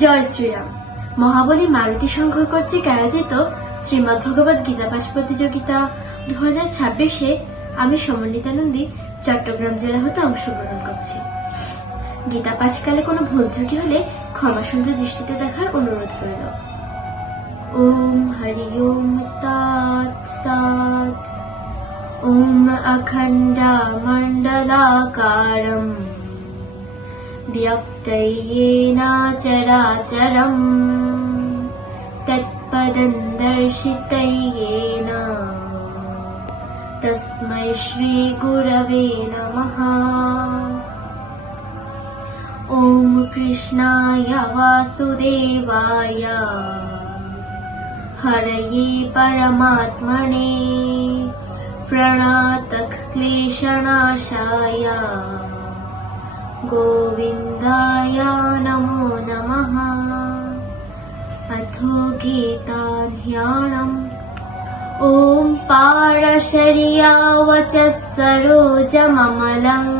জয় শ্রীরাম। মহাবলী মারুতি সংঘ কর্তৃক আয়োজিত শ্রীমদ্ ভগবত গীতা পাঠ প্রতিযোগিতা 2026-এ আমি সমন্বিতানন্দী চট্টগ্রাম জেলা হতে অংশগ্রহণ করছি। গীতা পাঠকালে কোনো ভুল ত্রুটি হলে ক্ষমা সুন্দর দৃষ্টিতে দেখার অনুরোধ রইল। ওম হরি ওম তৎ সৎ। ওম অখণ্ডমণ্ডলাকারম व्याप्तयेन चराचरम् तत्पदं दर्शितयेन तस्मै श्रीगुरवे नमः। ॐ कृष्णाय वासुदेवाय हरये परमात्मने प्रणतः क्लेशनाशाय गोविन्दाय नमो नमः। अथो गीताध्यानम्। ॐ पारशर्यावचः सरोजममलम्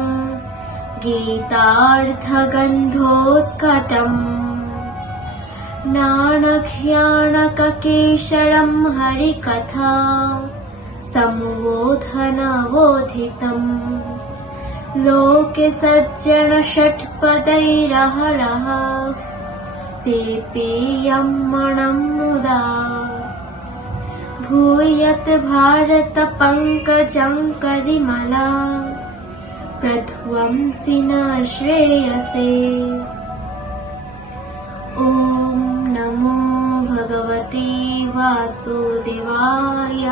गीतार्थगन्धोत्कटम् नानख्यानककेशरम् हरिकथा सम्बोधनबोधितम् लोके सज्जन षट्पदैरहरः पेपेयं मणं मुदा भूयत भारत पंकजं कलिमला प्रध्वंसि न श्रेयसे। ॐ नमो भगवते वासुदेवाय।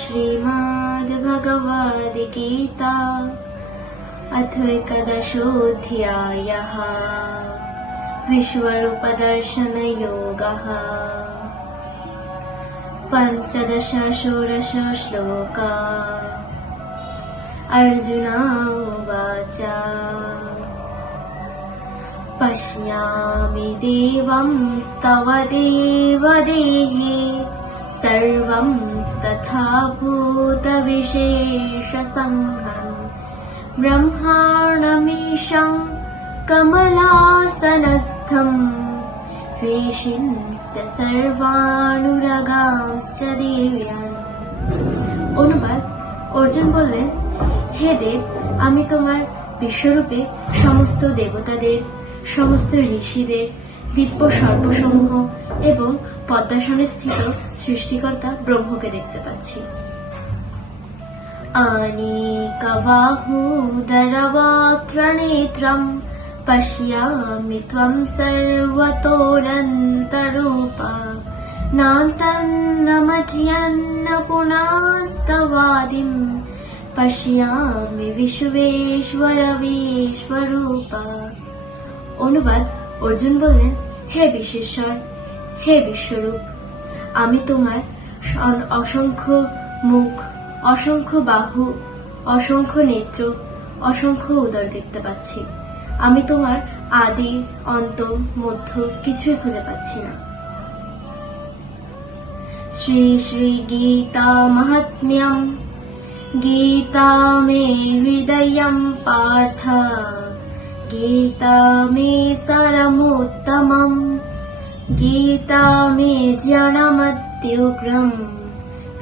श्रीमद्भगवद्गीता अथ एकादशोऽध्यायः। विश्वरूपदर्शनयोगः। पञ्चदश षोडश श्लोका। अर्जुन उवाच पश्यामि देवंस्तव देवदेहे सर्वं तथा भूतविशेषसङ्घम् ब्रह्माण्डमीशं कमलासनस्थम् ऋषींश्च सर्वानुरागांश्च देव्यान्। অনুবাদ। অর্জুন বললেন, হে দেব, আমি তোমার বিশ্বরূপে সমস্ত দেবতাদের, সমস্ত ঋষিদের, দিব্য সর্পসমূহ এবং পদ্মাসনে স্থিত সৃষ্টিকর্তা ব্রহ্মকে দেখতে পাচ্ছি। আনিকবাহুদরবক্ত্রনেত্রম পশ্যামি ত্বং সর্বতোऽনন্তরূপা নান্तं ন মধ্যং ন পুনস্তবাদিম পশ্যামি বিশ্ববেশ্বর বিশ্বরূপা। অনুবাদ। অর্জুন বললেন, হে বিশ্বেশ্বর, হে বিশ্বরূপ, আমি তোমার অসংখ্য মুখ, অসংখ্য বাহু, অসংখ্য নেত্র, অসংখ্য উদর দেখতে পাচ্ছি। আমি তোমার আদি অন্ত মধ্য কিছুই খুঁজে পাচ্ছি না। শ্রী শ্রী গীতা মাহাত্ম্যম। গীতা মে হৃদয়ম পার্থ গীতা মে সারমোত্তমম গীতা মে জ্ঞানমত্যুগ্রম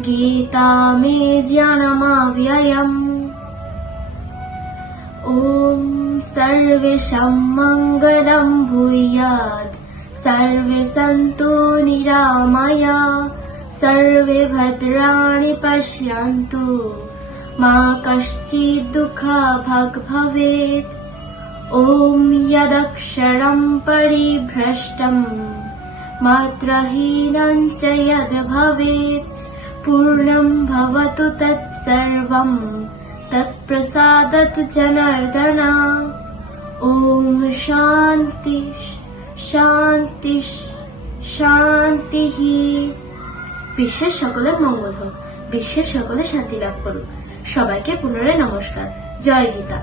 গীতা মে জ্ঞানমব্যয়ম। ওম সর্বেষাং মঙ্গলং ভূয়াৎ সর্বে সন্তু নিরাময়াঃ সর্বে ভদ্রাণি পশ্যন্তু মা কশ্চিৎ দুঃখভাগ্ ভবেৎ। ওম যদক্ষরং পরিভ্রষ্টং মাত্রহীনং চ যদ্ ভবেৎ পূর্ণং ভবতু তৎসর্বং তৎপ্রসাদাৎ জনার্দন। ওম শান্তি শান্তি শান্তি। বিশ্বের সকলের মঙ্গল হোক, বিশ্বের সকলে শান্তি লাভ করুক। সবাইকে পুনরায় নমস্কার। জয় গীতা।